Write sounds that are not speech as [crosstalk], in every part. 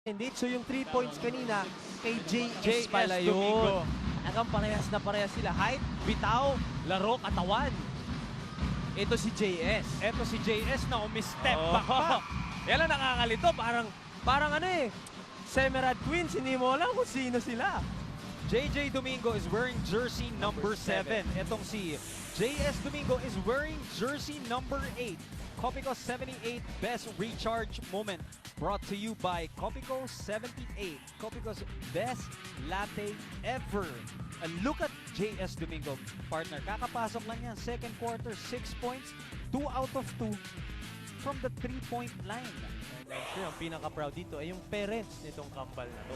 Hindi, so yung 3 points kanina kay JS, pala yun. Hanggang parehas na parehas sila. Height, bitaw, laro, katawan. Ito si JS. Eto si JS na umi-step Oh. back pa. Yan ang nakakalito. Parang, parang ano eh. Semerad Twins, hindi mo alam kung sino sila. JJ Domingo is wearing jersey number 7. Etong si JS Domingo is wearing jersey number 8. Copico 78 Best Recharge Moment brought to you by Copico 78. Copico's best latte ever. And look at JS Domingo, partner. Kakapasok lang yan. Second quarter, 6 points. 2 out of 2 from the 3-point line. And I'm sure ang pinaka-proud dito ay yung parents nitong kambal na to.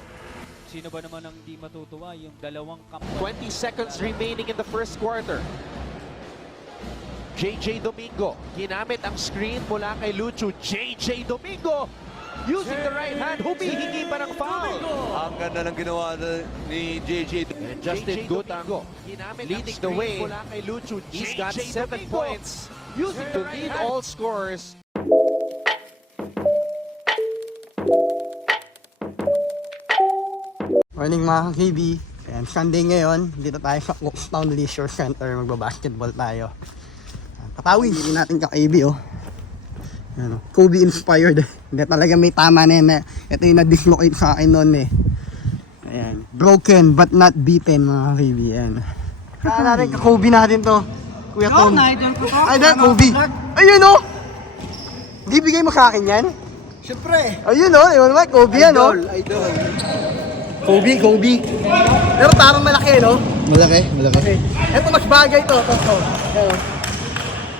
Sino ba naman ang di matutuwa? Yung dalawang kampo. 20 seconds remaining in the first quarter. JJ Domingo, ginamit ang screen mula kay Lucho. JJ Domingo, using the right hand, humihingi pa ng foul. Ang ganda ng ginawa na- ni JJ. And Justin JJ Good ang Domingo, ginamit leading the way. mula kay Lucho. He's got 7 Domingo, points, using to lead all scores. Morning mga ka-KB. Ayan, Sunday ngayon. Dito tayo sa Cookstown Leisure Center. Magbabasketball tayo. Patawi. Hindi natin oh. Ayan, oh. Kobe inspired. Hindi talaga may tama na yan. Ito yung na-dislocate sa akin noon eh. Ayan. Broken but not beaten mga ka-KB. Ayan. Kaya natin ka-Kobe natin to. Kuya Tom. Ay, na, Kobe. Ayun oh. Di bigay mo sa akin yan? Siyempre, Ayun oh. Ayun naman. Kobe yan oh. idol. Kobe, Kobe. Pero parang malaki, no? Malaki, malaki. Okay. Ito, mas bagay to. Ito, ito. Ayan,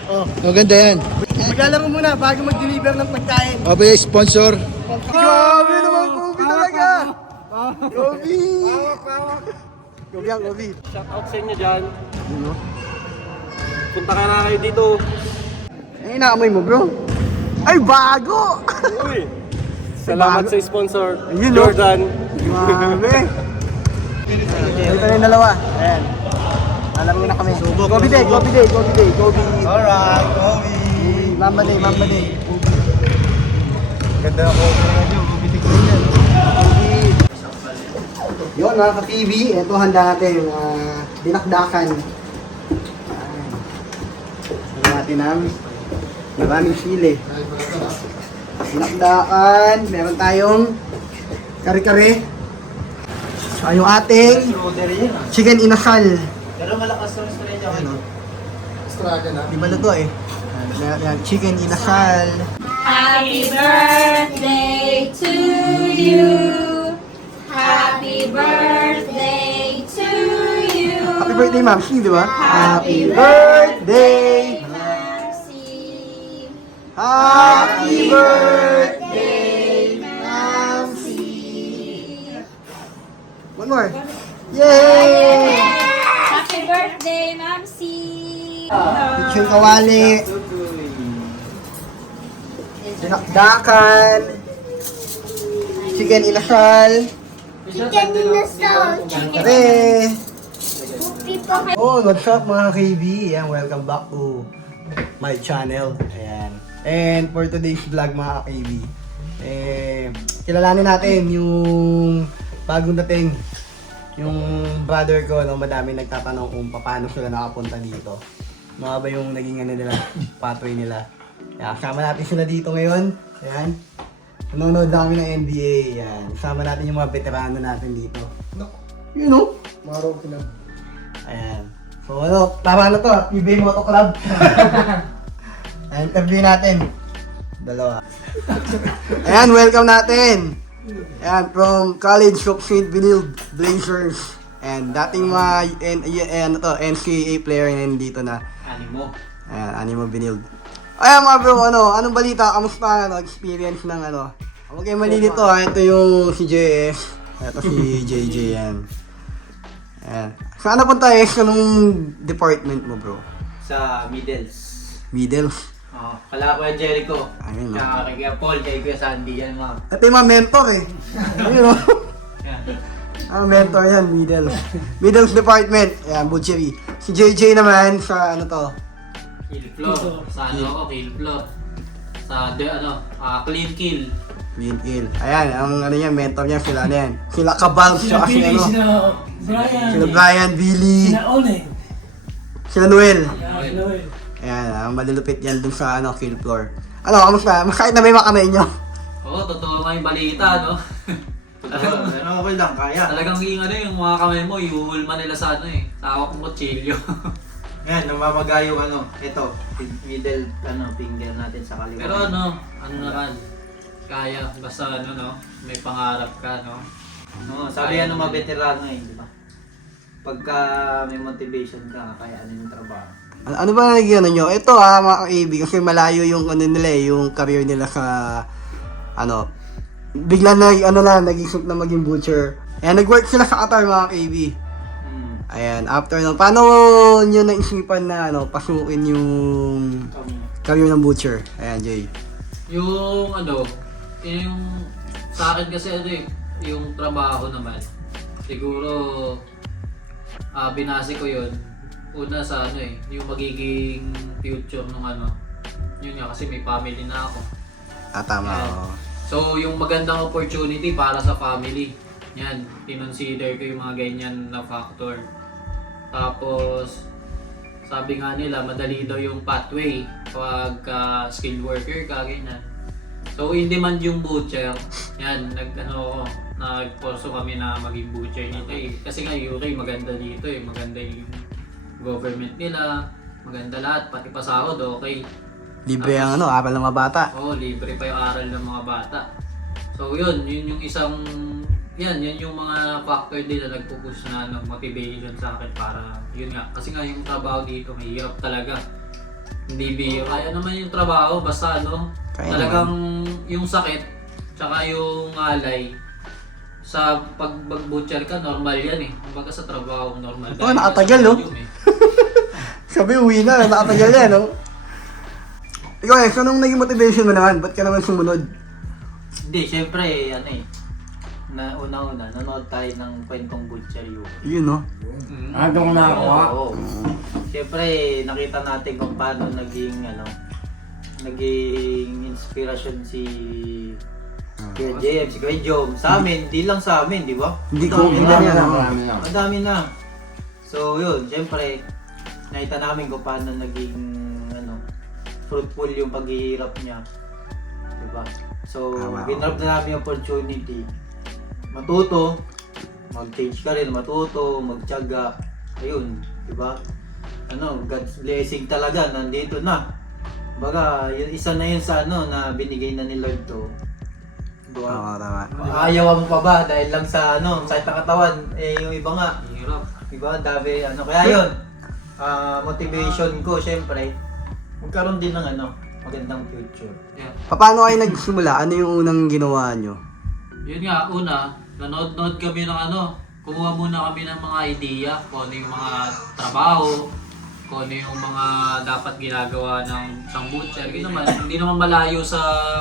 oh. Maganda yan. Maglalaro muna bago mag-deliver ng pagkain. O, ba sponsor? Grabe naman, Kobe talaga. Kobe. Kobe yan, Kobe. Shout out sa inyo dyan. Ano? Punta ka na kayo dito. Ay, inaamoy mo, bro. Ay, bago! Uy! [laughs] Salamat Bago. sa sponsor, Ayun, no? Jordan. Grabe. Ito na yung dalawa. Ayan. Alam mo na kami. Kobe Day, Kobe Day, Kobe Day, Kobe. Alright, Kobe. Mamba Day, Mamba Day. Ganda ako. Yun mga ka-TV, ito handa natin yung uh, dinakdakan. Ayan. Handa natin ng maraming sili. Dinakdakan, meron tayong kare-kare. Ah, yung ating chicken inasal. Pero malakas yung estrella ko. Estrella na? Di ba luto eh? Ayan, chicken inasal. Happy birthday to you. Happy birthday to you. Happy birthday, ma'am. Si, di ba? Happy birthday! Mercy. Happy birthday, One more. Yay! Happy birthday, Mamsi. Lechon kawali. Dinakdakan. Chicken inasal. Chicken dinosaur. Kare. Oh, what's up mga KB? Ayan, welcome back to my channel. Ayan. And for today's vlog mga KB, eh, kilalanin natin yung bagong dating yung brother ko, no, madami nagtatanong kung paano sila nakapunta dito. Mga ba yung naging ano nila, pathway nila. Kaya kasama natin sila dito ngayon. Ayan. Nanonood na kami ng NBA. Ayan. Kasama natin yung mga veterano natin dito. You know? Maro Ayan. So ano, tama na to, PBA Moto Club. [laughs] Ayan, interview natin. Dalawa. Ayan, welcome natin. Ayan, from College of St. Benilde Blazers. And dating mga N, y- ano to, NCAA player ngayon dito na. Animo. Ayan, Animo Benilde. Ayan mga bro, ano, anong balita? Kamusta ang ano, experience ng ano? Huwag kayong malilito ha, ito yung si JS. Ito si [laughs] JJ yan. Ayan. Saan napunta eh? Anong department mo bro? sa middles. Middle. Oh, kala ko yung Jericho. Ayun, no? Kaya kay Kuya Paul, kay Kuya Sandy, yan mga. Ito yung mga mentor eh. [laughs] Ayun o. Yan. Ah, mentor yan, middle. Middles department. Ayan, butchery. Si JJ naman sa ano to? Kill flow. Sa ano ako, kill flow. Sa, de, ano, ah, clean kill. Win Il. Ayan, ang ano yan, mentor niya sila ano yan. Sila Kabal, tsaka si ano. Sina Brian. Sila Brian, Billy, Sina One. sila Noel. Sina Noel. Ayan, ang malulupit yan dun sa ano, kill floor. Ano, kamusta? Masakit na yung makamay nyo? Oo, totoo nga yung balita, no? talagang, Pero okay lang, kaya. talagang yung ano, yung mga kamay mo, ihuhulma nila sa ano eh. Sa hawak ng kutsilyo. [laughs] Yan, namamaga yung ano, ito, middle ano, finger natin sa kaliwa. Pero ano, ano naman, kaya, basta ano, no? May pangarap ka, no? Oo, sabi Kaya mga veterano eh, di ba? Pagka may motivation ka, kaya ano yung trabaho. Ano, ano ba naging ano nyo? Ito ah, mga kaibig, kasi malayo yung ano nila eh, yung career nila sa, ano, bigla na, ano na, nag-isip na maging butcher. Ayan, nag-work sila sa Qatar mga kaibig. Hmm. Ayan, after nun, paano nyo naisipan na, ano, pasukin yung career ng butcher? Ayan, Jay. Yung ano, yung sa akin kasi ano eh, yung trabaho naman. Siguro ah binase ko 'yon. Una sa ano eh, yung magiging future ng ano. Yun nga kasi may family na ako. Ah, tama. Ayan. oo. So yung magandang opportunity para sa family. Yan, kinonsider ko yung mga ganyan na factor. Tapos sabi nga nila madali daw yung pathway pag ah, skilled worker ka ganyan. So in demand yung butcher. Yan, nag ano ako, kami na maging butcher dito eh. Kasi nga UK maganda dito eh, maganda yung government nila, maganda lahat, pati pasahod okay. Libre ang ano, aral ng mga bata. Oo, libre pa yung aral ng mga bata. So yun, yun yung isang, yan, yan yung mga factor din na nagpupush na ng motivation sa akin para, yun nga, kasi nga yung trabaho dito, mahirap talaga. Hindi biro. Kaya naman yung trabaho, basta ano, Kaya talagang yung sakit, tsaka yung alay, sa pag butcher ka, normal yan eh. Kumbaga sa trabaho, normal. Oo, nakatagal, no? Eh. [laughs] Sabi, uwi na, nakatagal yan, no? Ikaw eh, so nung naging motivation mo naman, ba't ka naman sumunod? Hindi, syempre, ano eh, na una-una, nanood tayo ng kwentong Butcher Yu. Yun, no? Ah, doon na ako ha. Oo. Siyempre, nakita natin kung paano naging, ano, naging inspirasyon si Kuya JM, si Kuya Jom. Sa amin, di lang sa amin, di ba? Hindi Ang ko, dami na. yan, no? Ang dami na. So, yun, siyempre, nakita namin kung paano naging, ano, fruitful yung paghihirap niya. Di ba? So, Tama, ginrap na namin yung opportunity. Matuto, mag-change ka rin, matuto, magtiyaga. Ayun, di ba? Ano, God's blessing talaga, nandito na. Baga, yun, isa na yun sa ano, na binigay na ni Lord to. Diba? Oo, tama. Ayaw mo pa ba dahil lang sa ano, sakit ng katawan, eh yung iba nga, Hirap. Diba? Dami, ano. Kaya yun, ah, motivation ko, syempre, magkaroon din ng ano, magandang future. Yeah. Paano kayo nagsimula? Ano yung unang ginawa nyo? Yun nga, una, nanood-nood kami ng ano, kumuha muna kami ng mga idea kung ano yung mga trabaho, kung ano yung mga dapat ginagawa ng isang butcher. Yun naman, hindi naman malayo sa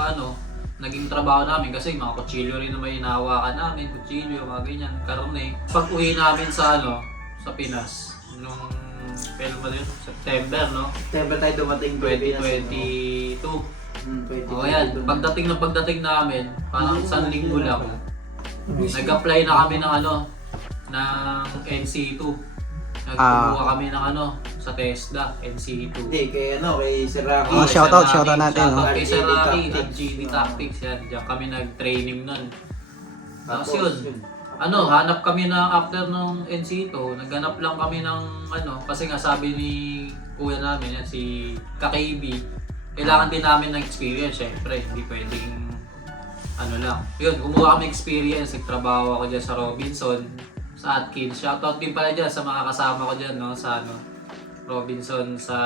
ano, naging trabaho namin kasi mga kutsilyo rin naman inahawakan namin, kutsilyo, mga ganyan, karne. Pag uwi namin sa ano, sa Pinas, nung kailan ba yun? September, no? September tayo dumating 2022. Hmm, 2022. O yan, pagdating na pagdating namin, parang isang linggo lang, nag-apply na kami ng ano, ng NC2. Nagkukuha kami ng ano, sa TESDA, NC2. Hindi, kay ano, kay Sir Rocky. Oh, shoutout, shoutout natin, no? Shoutout kay Sir Rocky, Tactics. RGD Tactics, yan. Diyan kami nag-training nun. Tapos yun, ano, hanap kami na after nung NC2, naghanap lang kami ng ano, kasi nga sabi ni kuya namin, yan, si Kakaibi, kailangan din namin ng experience, syempre, hindi pwedeng ano lang. Yun, kumuha kami experience, nagtrabaho ako dyan sa Robinson, sa Atkins. Shoutout din pala dyan sa mga kasama ko dyan, no, sa ano, Robinson sa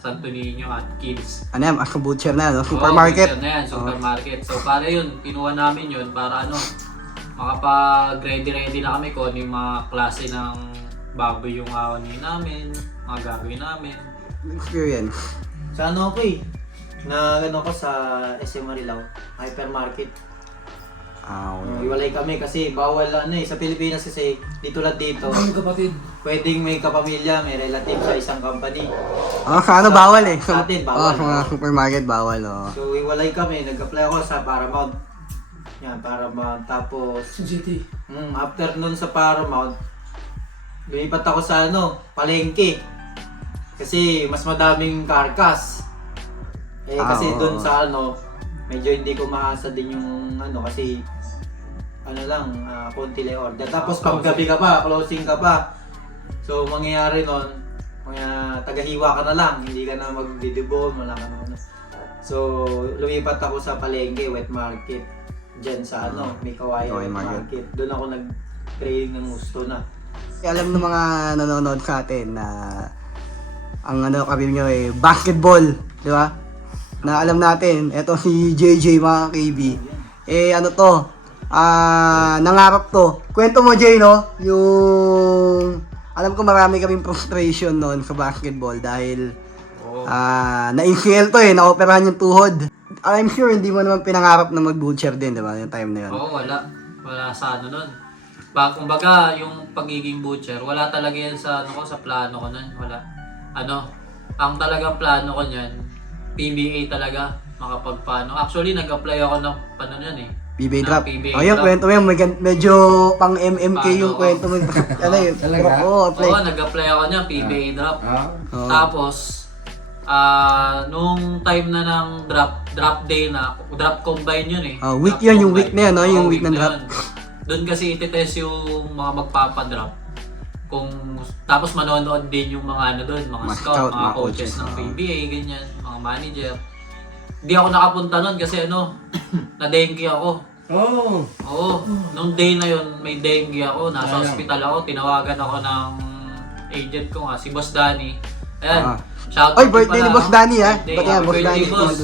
Santo Niño, Atkins. Ano yan, ako butcher na, no? Supermarket. Oo, na yan, supermarket. So para yun, kinuha namin yun para ano, makapag-ready-ready na kami kung ano yung mga klase ng baboy yung awanin namin, mga gagawin namin. Experience. Sa ano ako eh, na ano ko sa SM Marilao, hypermarket. Ah, Uh, iwalay kami kasi bawal ano eh, sa Pilipinas kasi dito lang dito, Ang kapatid. pwedeng may kapamilya, may relative sa isang company. Ah, sa ano, bawal eh. Sa atin, bawal. Oh, sa mga supermarket, bawal, oh. So iwalay kami, nag-apply ako sa Paramount. Yan, Paramount. Tapos, City. mm, after nun sa Paramount, lumipat ako sa ano, palengke. Kasi mas madaming carcass. Eh Ah, kasi oo. dun sa ano, medyo hindi ko maasa din yung ano kasi ano lang, ah, konti lang order. Tapos Ah, paggabi ka pa, closing ka pa. So mangyayari nun, mga tagahiwa ka na lang, hindi ka na magdidibon, wala ka na. So lumipat ako sa palengke, wet market. Diyan sa ano, may kawayan wet market. market. Doon ako nag-training ng gusto na. Alam ng mga nanonood sa atin na ang ano career nyo eh, basketball, di ba? Na alam natin, eto si JJ mga KB. Eh ano to, ah nangarap to. Kwento mo Jay no, yung alam ko marami kaming frustration noon sa basketball dahil ah na-ACL to eh, na-operahan yung tuhod. I'm sure hindi mo naman pinangarap na mag-butcher din, di ba? Yung time na yun. Oo, wala. Wala sa ano nun. Pag, kumbaga, yung pagiging butcher, wala talaga yan sa, ano ko, sa plano ko nun. Wala. Ano, ang talagang plano ko niyan, PBA talaga, makapagpano. Actually, nag-apply ako ng, ano nun eh. PBA drop. PBA Oh, yung drop. kwento mo yun, may- medyo pang MMK Paano yung kwento mo. [laughs] ano yun? [laughs] Talaga? Oo, apply. Oo, nag-apply ako niya, PBA drop. Ah. Oo. Tapos, ah nung time na ng drop drop day na, drop combine yun eh. Ah, week Drop yun, yung week na yun, no? Yung Oo, week ng na drop. yun. Doon kasi ititest yung mga magpapadrop. Kung tapos manonood din yung mga ano doon, mga, Mga scout, scout, mga, mga coaches, coaches, ng oo. PBA, ganyan, mga manager. Hindi ako nakapunta noon kasi ano, [clears throat] na-dengue ako. Oh. Oo, nung day na yun, may dengue ako, nasa Sayang. hospital ako, tinawagan ako ng agent ko nga, si Boss Danny. Ayan, Ah. shout Oy, birthday ni Boss Danny, ha? Birthday, happy Boss birthday, Danny, boss.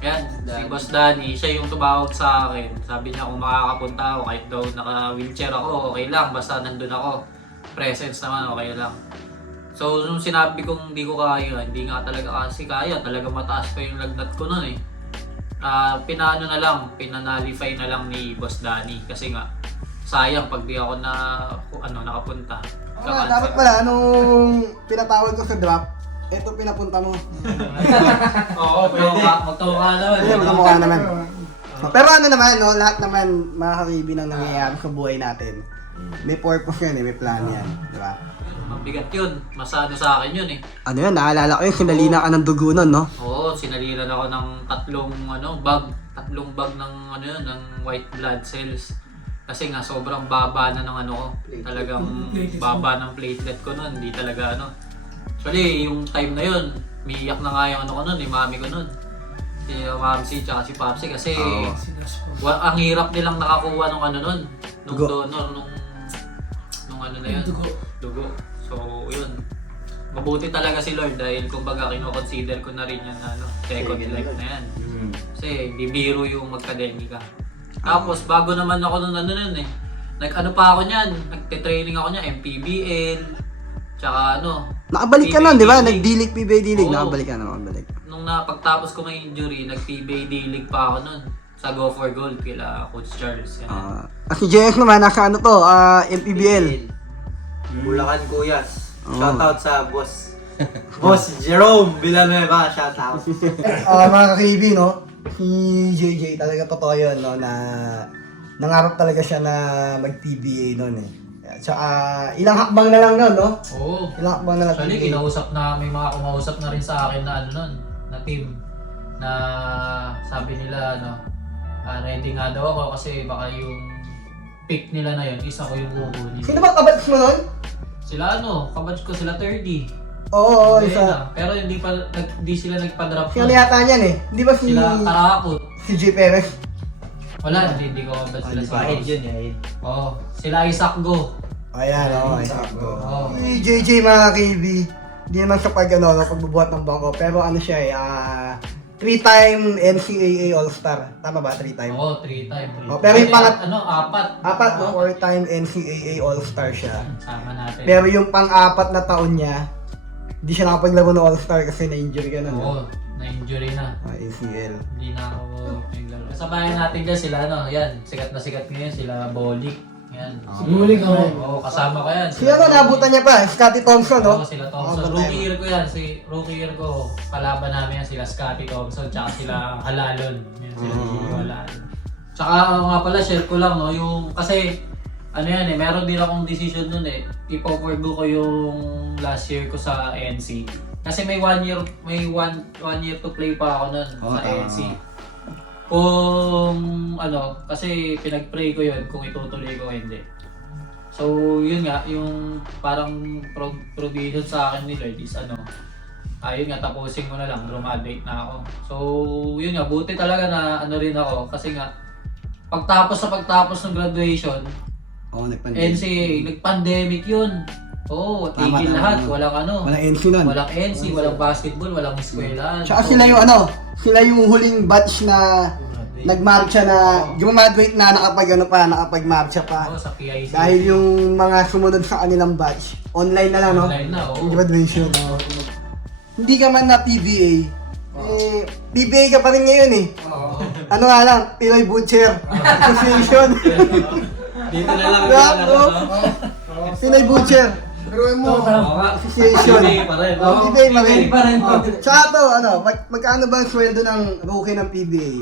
Ayan, si Boss Danny, siya yung tumawag sa akin. Sabi niya kung makakapunta ako, kahit daw naka-wheelchair ako, okay lang, basta nandun ako. Presence naman, okay lang. So, nung sinabi kong hindi ko kaya, hindi nga talaga kasi kaya, talaga mataas pa yung lagnat ko nun eh. Ah, pinaano na lang, pinanalify na lang ni Boss Danny kasi nga sayang pag di ako na ano nakapunta. Oo nga, dapat pala, anong pinatawag ko sa drop, eto pinapunta mo. [laughs] Oo, pwede. Magtawa ka naman. Hindi, magkamukha naman. Pero ano naman, no, lahat naman, mga karibi ng nangyayari sa buhay natin. May purpose yan eh, may plan yan. Di ba? Mabigat yun. Masano sa akin yun eh. Ano yun, naalala ko yun, sinalina ka ng dugo nun, no? Oo, sinaliran ako ng tatlong ano, bag, tatlong bag ng ano yun, ng white blood cells. Kasi nga sobrang baba na ng ano ko. Talagang baba ng platelet ko noon, hindi talaga ano. Actually, yung time na yun, umiiyak na nga yung ano ko noon, yung mami ko noon. Si Mamsi tsaka si Papsi kasi Oo. wa- ang hirap nilang nakakuha nung ano nun. Nung Dugo. donor, nung, nung ano na yun. Dugo. Dugo. So, yun. Mabuti talaga si Lord dahil kumbaga kino-consider ko na rin yan na ano, second Second life na yan. Kasi bibiro yung magka-dengue ka. Tapos bago naman ako nung ano nun eh. Nag-ano pa ako niyan, nagte-training ako niya, MPBL, tsaka ano, Nakabalik ka nun, di ba? PBA. Nag-dilig, PBA dilig. Oo. Nakabalik ka na, nakabalik. nung napagtapos ko may injury, nag-PBA D-League pa ako nun. Sa Go for Gold kila Coach Charles. Yan. Ah, uh, si JS naman, nasa ano to, ah, MPBL. Bulacan Kuyas. Oo. Shoutout sa boss. [laughs] boss Jerome Villanueva, shoutout. [laughs] Ah, mga kakibi, no? Si JJ talaga totoo yun, no? Na nangarap talaga siya na mag-PBA noon eh. Tsaka ilang hakbang na lang noon, no? Oo. Ilang hakbang na lang Actually, PBA. kinausap na, may mga kumausap na rin sa akin na ano nun, na team. Na sabi nila, ano, ah, ready nga daw ako kasi baka yung pick nila na yun, isa ko yung kukunin. Sino ba kabats mo noon? Sila ano, kabatch ko sila 30. Oo, oo, Ayun isa. na. Pero hindi pa nag, di sila nagpa-drop. Si ano nun. yata niyan eh? Di ba si, Sila Karakot. si J. Perez? Wala, hindi, hindi ko kabatch sila sa Bahid yun, eh. Oo. Sila Isaac Go. Ayan, oo, oh, sakto. Oo. Si JJ mga KB, hindi naman sa pag ano, no, pagbubuhat ng bangko, pero ano siya eh, ah, three-time NCAA All-Star. Tama ba? Three-time? Oo, three time. Oh, pero yung pangat- Ano, apat. Apat, no? Four-time NCAA All-Star siya. Sama natin. Pero yung pang-apat na taon niya, hindi siya nakapaglaro ng All-Star kasi na-injury ka na. no? Oo, na-injury na. Ah, ACL. Hindi na ako naglaro. Kasabayan natin dyan sila, ano, yan, sikat na sikat ngayon, sila Bolik. Yan. Simulik ako. Oo, kasama ko yan. Si ano, nabutan niya pa, Scotty Thompson, no? Oo, sila Thompson. Oo, rookie year ko yan. Si rookie year ko, kalaban namin yan sila Scotty Thompson, tsaka sila Halalon. Yan, sila Mm. Halalon. Tsaka nga pala, share ko lang, no, yung, kasi, ano yan eh, meron din akong decision nun eh. Ipo-forgo ko yung last year ko sa NC. Kasi may one year, may one, one year to play pa ako nun Oo, sa tama. NC. Kung, ano, kasi pinag-pray ko yun, kung itutuloy ko o hindi. So, yun nga, yung parang pro- provision sa akin ni Lord is ano, ayun nga, tapusin ko na lang, graduate na ako. So, yun nga, buti talaga na ano rin ako, kasi nga, pagtapos sa pagtapos ng graduation, Oo, nagpandemic. NCAA, nag-pandemic yun. Oo, Tama, tigil tama, lahat, tama. walang ano, Walang NC nun. walang NC, walang basketball, walang eskwelahan. Tsaka sila yung ano, sila yung huling batch na nagmarcha na, graduate na nakapag ano pa, nakapag-marcha pa. Oo, sa PIC. Dahil yung mga sumunod sa kanilang batch, online na lang, no? Online na, oo. Yung graduation. Hindi ka man na PBA, eh, PBA ka pa rin ngayon eh. Ano nga lang, Pinoy Butcher [laughs] Association. Dito na lang Diba, yung ano, Pinoy Butcher Pero mo. Association. PBA pa rin. Oh, PBA pa rin. PBA pa rin. Oh, Tsaka to, ano, mag magkano ba ang sweldo ng rookie ng PBA?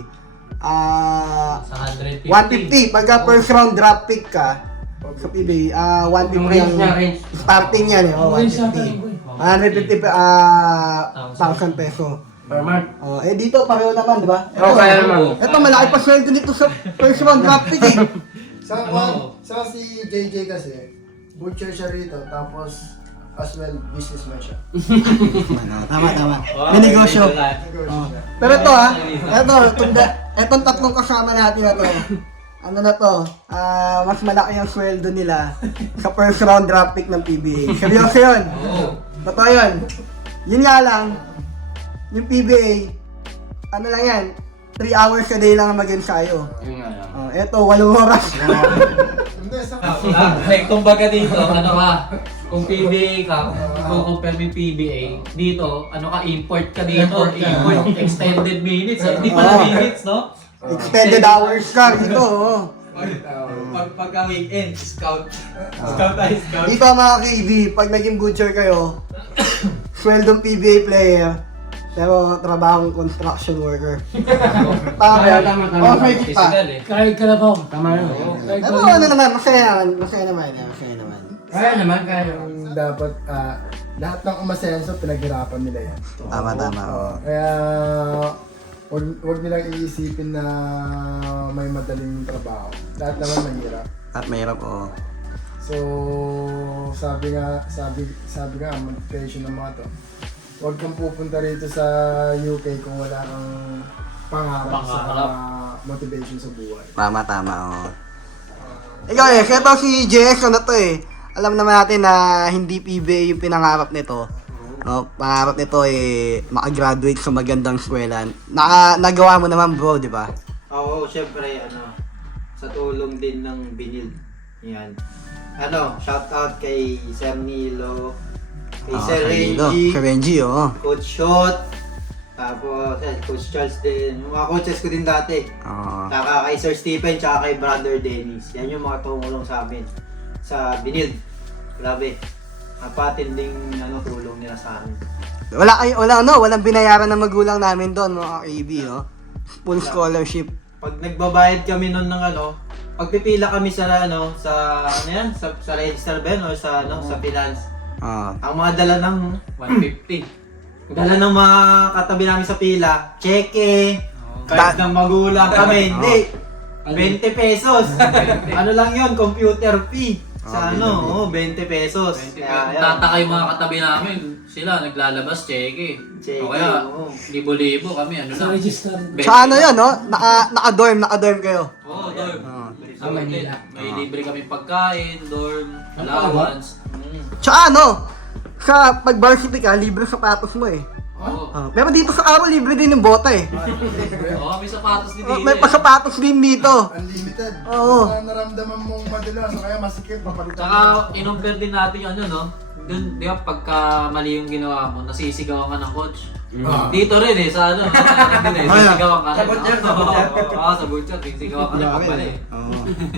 Ah, Sa 150. 150. Pagka first round draft pick ka, sa PBA, ah, 150 ang starting yan eh. Oh, 150. 150 pa, ah, thousand peso. Per month. Oh, eh dito pareho naman, di ba? Oo, kaya naman. Ito malaki pa sweldo nito sa first round draft pick eh. [laughs] sa, Ano? sa si JJ kasi, butcher siya rito, tapos as well, businessman siya. Ano, tama, tama. May negosyo. Oh. Pero ito ha, ito, itong, da- itong tatlong kasama natin na to, ano na to, ah, mas malaki ang sweldo nila sa first round draft pick ng PBA. Seryoso yun. Totoo yun. Yun nga lang, yung PBA, ano lang yan, 3 hours a day lang ang mag-ensayo. Yun nga lang. Oh, eto, 8 oras. Hindi, sa Ah, like, kumbaga dito, ano ka, kung PBA ka, kung compare mo yung PBA, dito, ano ka, import ka dito, import, extended minutes, eh. hindi pala Oo. minutes, no? Extended hours ka dito. oh. Pag, pagka weekend, scout. Scout tayo, scout. Dito mga KB, pag naging butcher kayo, [coughs] sweldong PBA player, pero trabahong construction worker. [laughs] Tama yan? Tama, tama, tama. may kita. Eh. Kahit kalabaw. Tama yun. Kahit Pero ano naman, masaya naman, masaya naman, masaya naman. Kaya naman, kaya. Yung dapat, ah, lahat ng umasenso, pinaghirapan nila yan. Tama, tama, oo. Kaya, wag, wag nilang iisipin na may madaling trabaho. Lahat naman mahirap. At mahirap, oo. So, sabi nga, sabi, sabi nga, motivation ng mga to. Huwag kang pupunta rito sa UK kung wala kang pangarap, Pangarap. sa motivation sa buhay. Tama, tama, oo. Ikaw eh, kaya to si JS, ano to eh. Alam naman natin na hindi PBA yung pinangarap nito. No, pangarap nito eh, makagraduate sa magandang eskwela. Naka, nagawa mo naman bro, di ba? Oo, syempre, ano, sa tulong din ng Binil. Yan. Ano, shout out kay Sir Nilo, kay Oo, Sir. Reggie, Sir Renji, oo. Coach Shot, tapos eh, Coach Charles din. Yung mga coaches ko din dati. Oo. Tsaka kay Sir Stephen, tsaka kay Brother Dennis. Yan yung mga tumulong sa amin sa Binil. Grabe. Napatinding ano, tulong nila sa amin. Wala kayo, wala ano, walang binayaran ng magulang namin doon, mga KB, no? Full scholarship. Pag nagbabayad kami nun ng ano, pagpipila kami sa ano, sa ano yan, sa, sa register yun, or sa ano, sa finance. Oo. Ang mga dala ng 150. dala ng mga katabi namin sa pila, cheque, kahit Da- ng magulang kami, hindi. 20 pesos. ano lang yun, computer fee. Sa Ah, ano, oh, 20 pesos. Kaya, yan. Tataka yung mga katabi namin, sila naglalabas, cheque. Cheque, O kaya, oo. libo-libo kami, ano Sa lang. register. Sa ano yun, no? Naka, naka-dorm, naka-dorm kayo. Oo, dorm. Oo. So, Manila. May libre kami pagkain, dorm, allowance. Mm. Tsaka ano, sa pag-varsity ka, libre sapatos mo eh. Oo. Ah, pero dito sa araw, libre din yung bota eh. Oo, may sapatos ni Oh, Dile. may pasapatos din dito. Unlimited. Oo. Basta naramdaman mong madulas, o kaya masikip, papalitan Tsaka, inumpir din natin yung ano, no? Dun, di ba, pagka mali yung ginawa mo, nasisigawan ka ng coach. Dito rin eh, sa ano, din eh, Oh, yeah. sisigawan ka rin. Sa butcher, sa butcher. Oo, [laughs] sa butcher, sisigawan ka rin pag mali.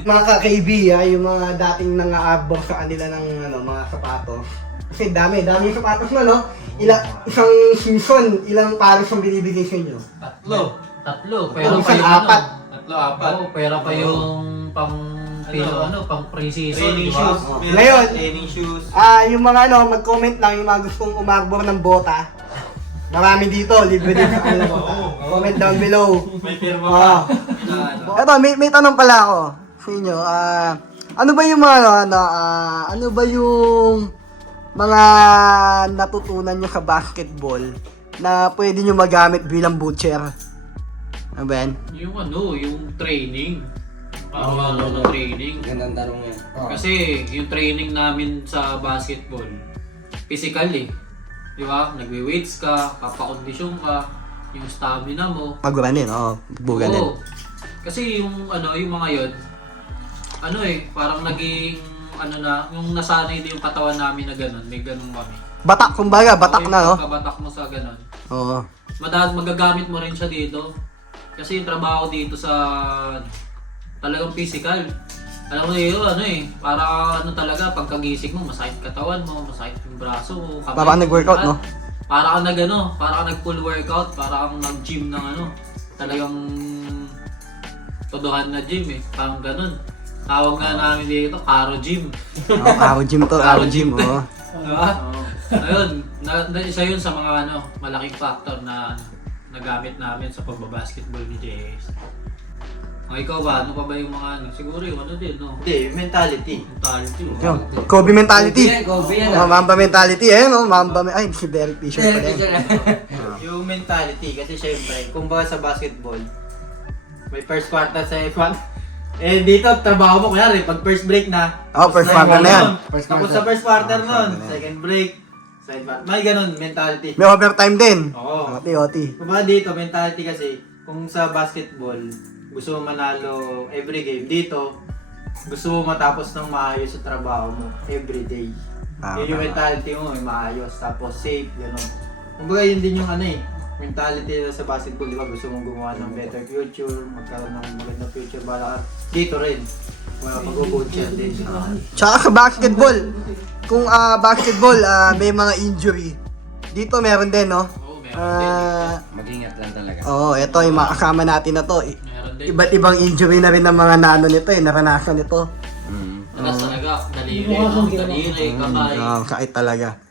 mga ka-KB, ha, yung mga dating nangaabor sa kanila ng ano, mga sapatos. Kasi dami, dami yung sapatos mo, no? Ila, isang season, ilang pares ang binibigay sa inyo? Tatlo. Tatlo. Pero Minsan pa yung apat. ano, Tatlo, apat. Oo, pera pa yung pang ano, ano pang pre-season, di Training ba? shoes. Meron Ngayon. Training shoes. Ah, yung mga ano, mag-comment lang yung mga gustong umarbor ng bota. Marami dito, libre din [laughs] sa kanila. Comment down below. May firma Ah. pa. Eto, may, may tanong pala ako sa inyo. Ah, ano ba yung mga ano, ano, ah, ano ba yung mga natutunan nyo sa basketball na pwede nyo magamit bilang butcher? Ano ba yan? Yung ano, yung training. Araw-araw na training. Gandang tanong yan. Kasi yung training namin sa basketball, physical eh. Di ba? Nagwe-weights ka, papakondisyon ka, yung stamina mo. Paguranin, oo. Buganin. Oo. Kasi yung ano, yung mga yon ano eh, parang naging ano na, yung nasanay din yung katawan namin na ganun, may ganun kami. Batak, kumbaga, batak Oo, na, no? pagkabatak mo sa ganun. Oo. Madad magagamit mo rin siya dito. Kasi yung trabaho dito sa talagang physical. Alam mo yun, ano eh, para ano talaga, pagkagising mo, masakit katawan mo, masakit yung braso mo, kamay Parang mo, nag-workout, no? Para kang nag ano, para kang nag full workout, para kang nag-gym ng ano, talagang todohan na gym eh, parang ganun. Tawag nga namin dito, Karo Gym. Oh, Aro gym to, Aro gym, oo. [laughs] Diba? Ayun, na, na, isa yun sa mga ano, malaking factor na nagamit namin sa pagbabasketball ni JS. O ikaw ba, ano pa ba yung mga ano? Siguro yung ano din, no? Hindi, mentality. Mentality. oh. Yun, Kobe mentality. Kobe yan, Oh, Mamba mentality, eh, no? Mamba, me- ay, si Derek Fisher pa rin. [laughs] Yung mentality, kasi syempre, kung ba sa basketball, may first quarter sa F1. [laughs] Eh dito, trabaho mo, kunyari, pag first break na. Oh, first quarter na yan. First Tapos quarter. sa first quarter Ah, first nun, quarter na yan. second break, second quarter. May ganun, mentality. May overtime din. Oo. Oti, oti. Kung ba dito, mentality kasi, kung sa basketball, gusto mo manalo every game. Dito, gusto mo matapos ng maayos sa trabaho mo every day. Yun yung mentality mo, may maayos, tapos safe, gano'n. Kumbaga yun din yung ano eh, mentality na sa basketball, di ba? Gusto mong gumawa ng better future, magkaroon ng magandang future, bala ka. Dito rin, mga pag-coach din. Tsaka sa basketball, kung ah, basketball, ah, may mga injury. Dito meron din, no? Oo, meron din. Ah, Mag-ingat lang talaga. Oo, oh, ito yung mga kasama natin na to. I- din. Iba't ibang injury na rin ng mga nano nito eh, naranasan nito. Mm. Tagas talaga, daliri, daliri, kamay. Ah, sakit talaga.